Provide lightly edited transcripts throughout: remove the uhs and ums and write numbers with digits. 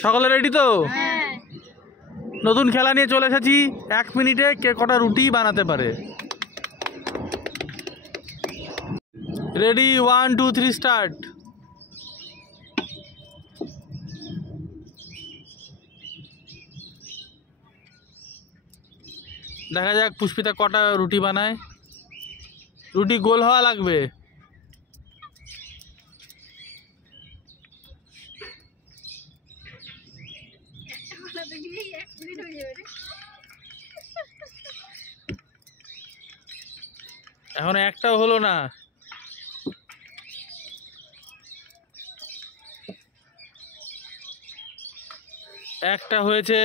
সকলে রেডি তো? নতুন খেলা নিয়ে চলে এসেছি। 1 মিনিটে কে কটা রুটি বানাতে পারে। Ready, 1 2 3 start. দেখা যাক পুষ্পিতা কটা রুটি বানায়। রুটি গোল হওয়া লাগবে। এখন একটাও হলো না। একটা হয়েছে।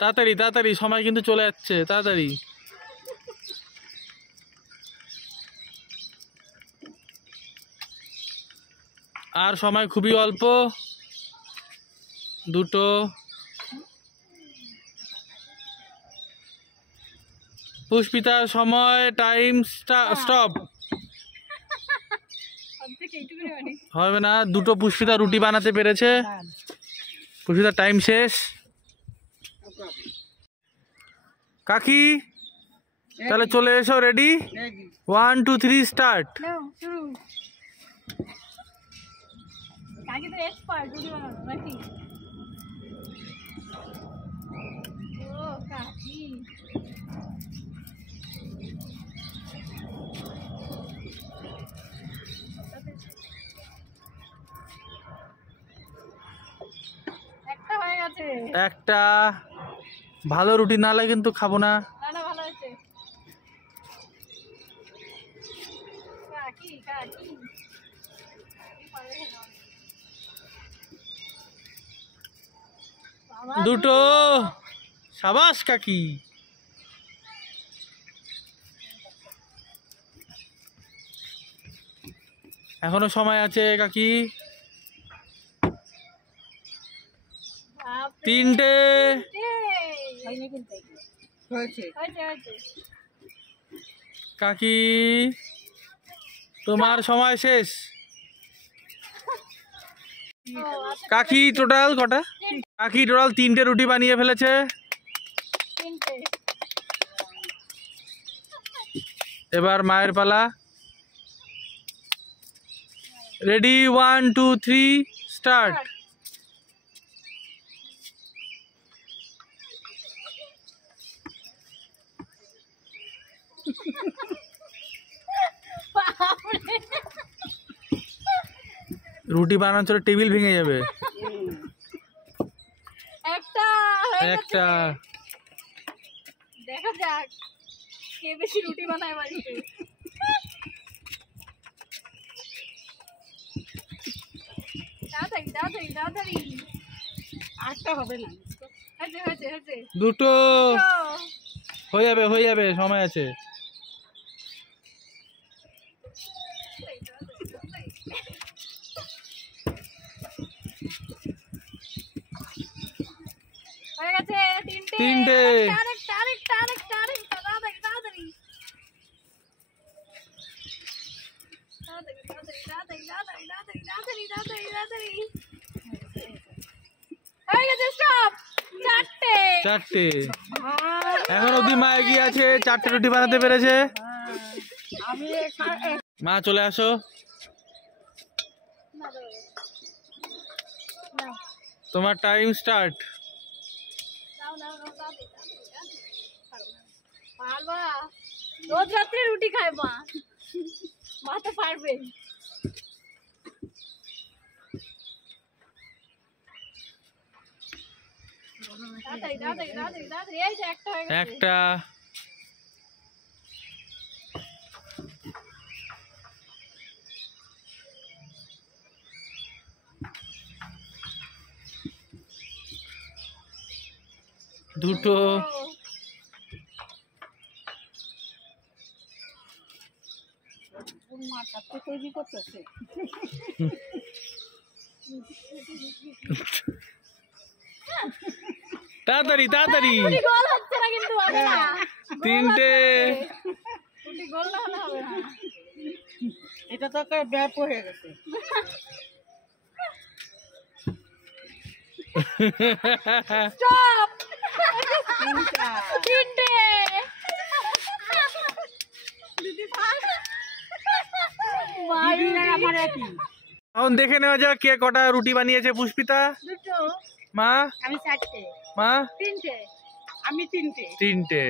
তাড়াতাড়ি তাড়াতাড়ি, সময় কিন্তু চলে যাচ্ছে, তাড়াতাড়ি। আর সময় খুবই অল্প। দুটো। পুষ্পিতার সময়, টাইম স্টপ। হবে না, দুটো পুষ্পিতা রুটি বানাতে পেরেছে। পুষ্পিতার টাইম শেষ। কাকি তাহলে চলে এসো, রেডি, 1 2 3 স্টার্ট। একটা ভালো রুটি না হলে কিন্তু খাবো না। দুটো। সাবাস কাকি। এখনো সময় আছে কাকি। 3টে। কাকি তোমার সময় শেষ। কাকি টোটাল কটা? কাকি টোটাল 3টে রুটি বানিয়ে ফেলেছে। এবার মায়ের পালা। Ready, 1 2 3 start. রুটি বানানোর চলে টেবিল ভেঙে যাবে। একটা। দেখা যাক কে বেশি রুটি বানায় বাড়িতে। তাড়াতাড়ি তাড়াতাড়ি তাড়াতাড়ি। আটটা হবে না। দুটো হয়ে যাবে, হয়ে যাবে, সময় আছে। তিনটে। চারটে। এখন অব্দি মা এগিয়ে আছে, 4টে রুটি বানাতে পেরেছে। মা চলে আসো। তোমার টাইম স্টার্ট। রোজ রাত্রে রুটি খায় মা, মা তো পারবে। একটা। দুটো। তাড়াতাড়ি তাড়াতাড়ি। তিনটে। এটা তো ব্যাপ হয়ে গেছে। স্টপ তিনটা। তিনটে দিদির আর আমার একই। এখন দেখে নেওয়া যাক কে কটা রুটি বানিয়েছে। পুষ্পিতা, দুটো মা, আমি 4টে। মা তিনটে আমি 3টে। 3টে।